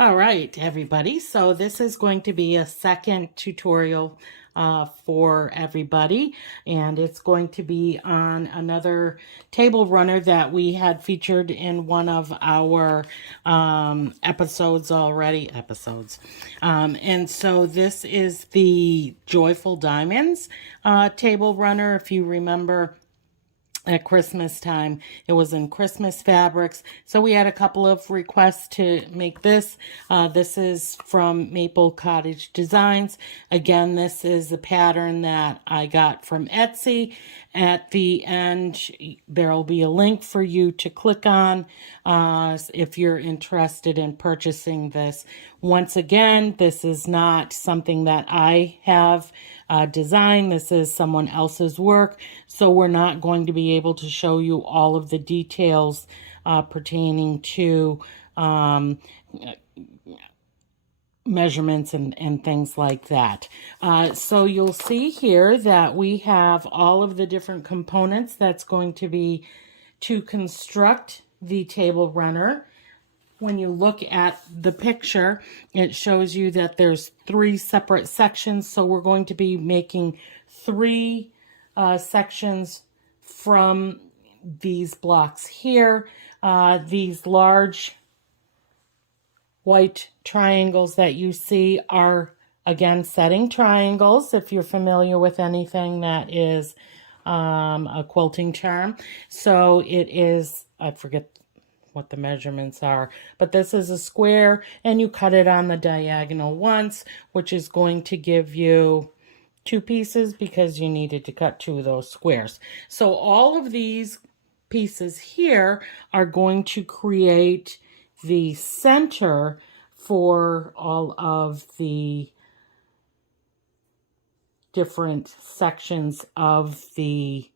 All right, everybody. So this is going to be a second tutorial for everybody, and it's going to be on another table runner that we had featured in one of our episodes already. And so this is the Joyful Diamonds table runner. If you remember, at Christmas time, it was in Christmas fabrics. So we had a couple of requests to make this. This is from Maple Cottage Designs. Again, this is a pattern that I got from Etsy. At the end, there will be a link for you to click on if you're interested in purchasing this. Once again, this is not something that I have designed. This is someone else's work, so we're not going to be able to show you all of the details pertaining to measurements and things like that. So you'll see here that we have all of the different components that's going to be to construct the table runner. When you look at the picture, it shows you that there's 3 separate sections. So we're going to be making 3 sections from these blocks here. These large white triangles that you see are, again, setting triangles, if you're familiar with anything that is a quilting term. So it is, I forget what the measurements are, but this is a square, and you cut it on the diagonal once, which is going to give you 2 pieces because you needed to cut 2 of those squares. So all of these pieces here are going to create the center for all of the different sections of the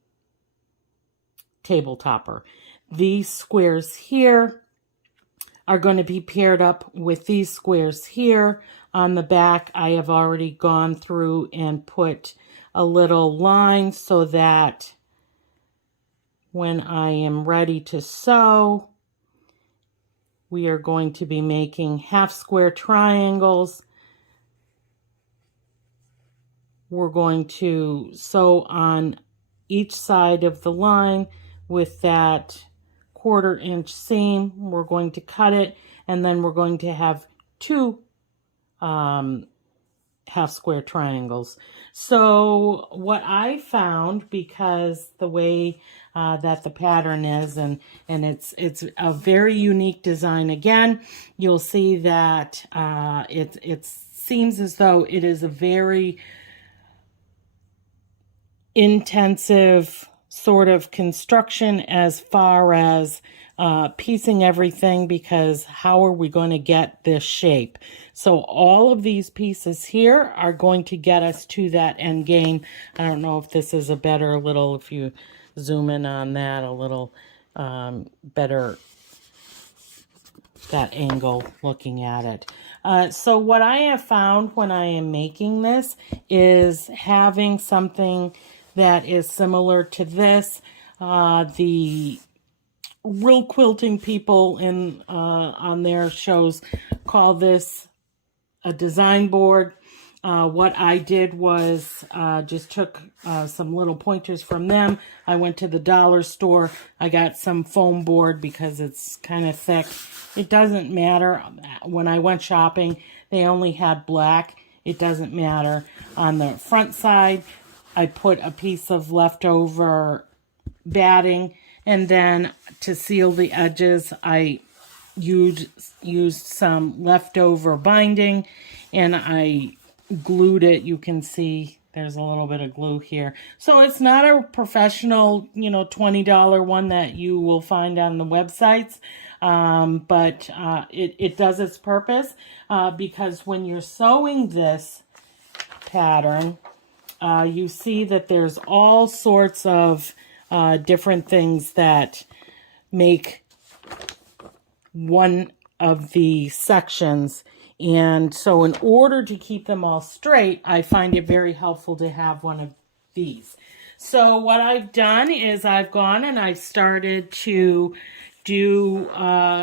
table topper. These squares here are going to be paired up with these squares here. On the back, I have already gone through and put a little line so that when I am ready to sew, we are going to be making half square triangles. We're going to sew on each side of the line with that 1/4 inch seam. We're going to cut it, and then we're going to have 2 half square triangles. So what I found, because the way that the pattern is, and it's a very unique design. Again, you'll see that it seems as though it is a very intensive sort of construction as far as piecing everything, because how are we going to get this shape? So all of these pieces here are going to get us to that end game. I don't know if this is a better little, if you zoom in on that a little better, that angle looking at it. So what I have found when I am making this is having something that is similar to this. The real quilting people in on their shows call this a design board. What I did was just took some little pointers from them. I went to the dollar store. I got some foam board because it's kind of thick. It doesn't matter. When I went shopping, they only had black. It doesn't matter. On the front side, I put a piece of leftover batting, and then to seal the edges, I used some leftover binding, and I glued it. You can see there's a little bit of glue here. So it's not a professional, $20 one that you will find on the websites, but it does its purpose because when you're sewing this pattern, you see that there's all sorts of different things that make one of the sections. And so in order to keep them all straight, I find it very helpful to have one of these. So what I've done is I've gone and I've started to do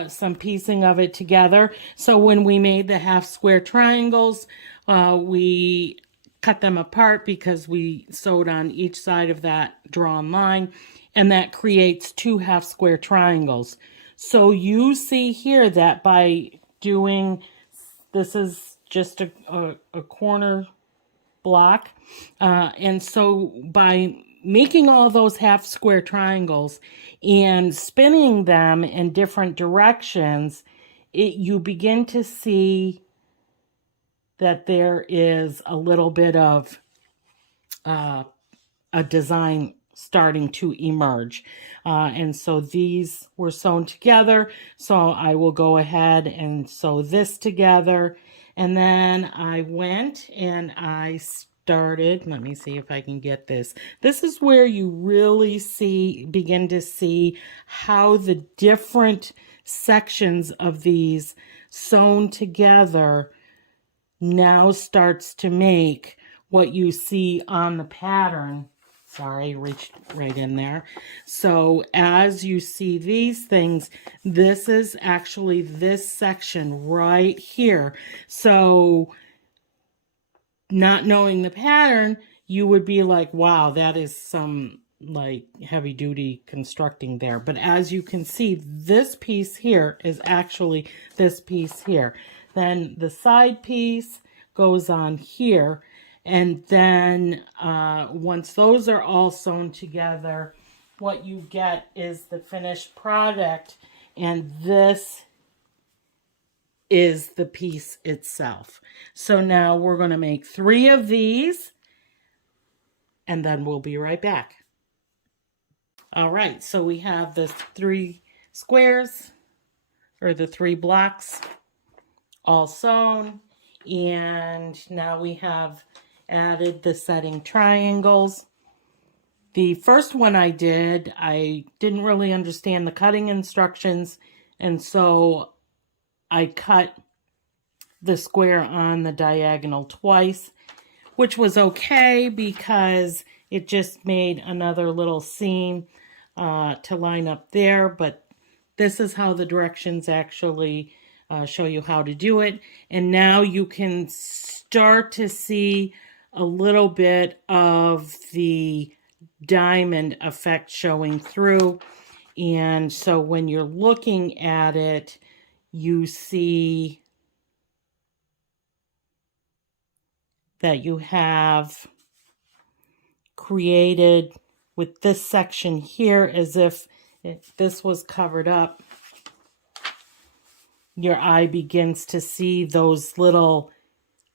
some piecing of it together. So when we made the half square triangles, we cut them apart because we sewed on each side of that drawn line, and that creates 2 half square triangles. So you see here that by doing, this is just a corner block, and so by making all those half square triangles and spinning them in different directions, you begin to see that there is a little bit of a design starting to emerge. And so these were sewn together. So I will go ahead and sew this together. And then I went and I started, let me see if I can get this. This is where you really begin to see how the different sections of these sewn together now starts to make what you see on the pattern. Sorry, reached right in there. So as you see these things, this is actually this section right here. So not knowing the pattern, you would be like, wow, that is some like heavy duty constructing there. But as you can see, this piece here is actually this piece here. Then the side piece goes on here. And then once those are all sewn together, what you get is the finished product. And this is the piece itself. So now we're going to make 3 of these, and then we'll be right back. All right, so we have the 3 squares, or the 3 blocks, all sewn, and now we have added the setting triangles. The first one I didn't really understand the cutting instructions, and so I cut the square on the diagonal twice, which was okay because it just made another little seam to line up there. But this is how the directions actually show you how to do it. And now you can start to see a little bit of the diamond effect showing through. And so when you're looking at it, you see that you have created with this section here as if this was covered up. Your eye begins to see those little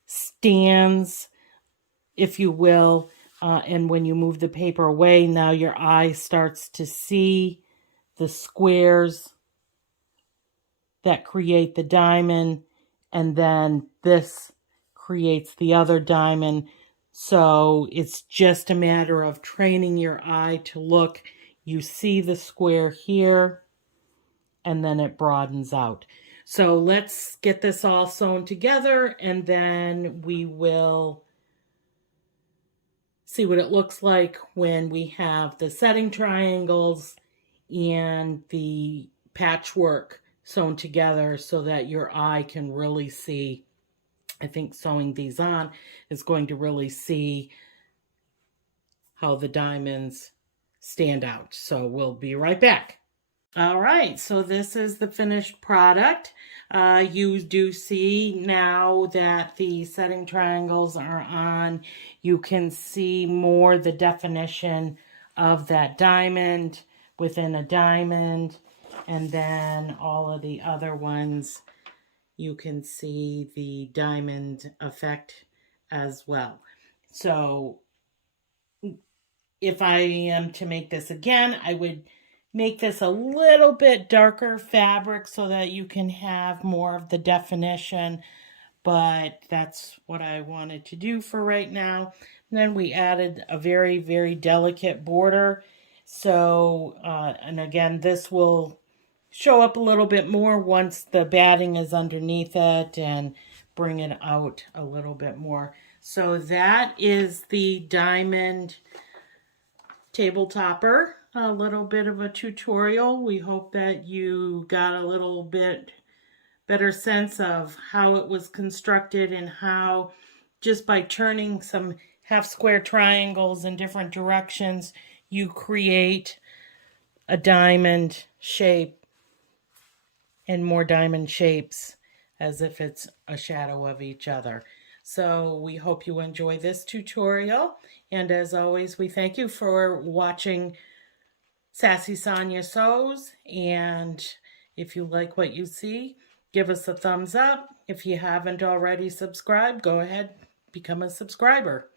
stands, if you will, and when you move the paper away, now your eye starts to see the squares that create the diamond, and then this creates the other diamond. So it's just a matter of training your eye to look. You see the square here, and then it broadens out. So let's get this all sewn together, and then we will see what it looks like when we have the setting triangles and the patchwork sewn together so that your eye can really see. I think sewing these on is going to really see how the diamonds stand out. So we'll be right back. All right, so this is the finished product. You do see now that the setting triangles are on, you can see more the definition of that diamond within a diamond. And then all of the other ones, you can see the diamond effect as well. So if I am to make this again, I would make this a little bit darker fabric so that you can have more of the definition, but that's what I wanted to do for right now. And then we added a very, very delicate border. So, and again, this will show up a little bit more once the batting is underneath it and bring it out a little bit more. So that is the diamond table topper. a little bit of a tutorial. We hope that you got a little bit better sense of how it was constructed and how just by turning some half square triangles in different directions, you create a diamond shape and more diamond shapes as if it's a shadow of each other. So we hope you enjoy this tutorial. And as always, we thank you for watching Sassy Sonya Sews. And if you like what you see, give us a thumbs up. If you haven't already subscribed, go ahead, become a subscriber.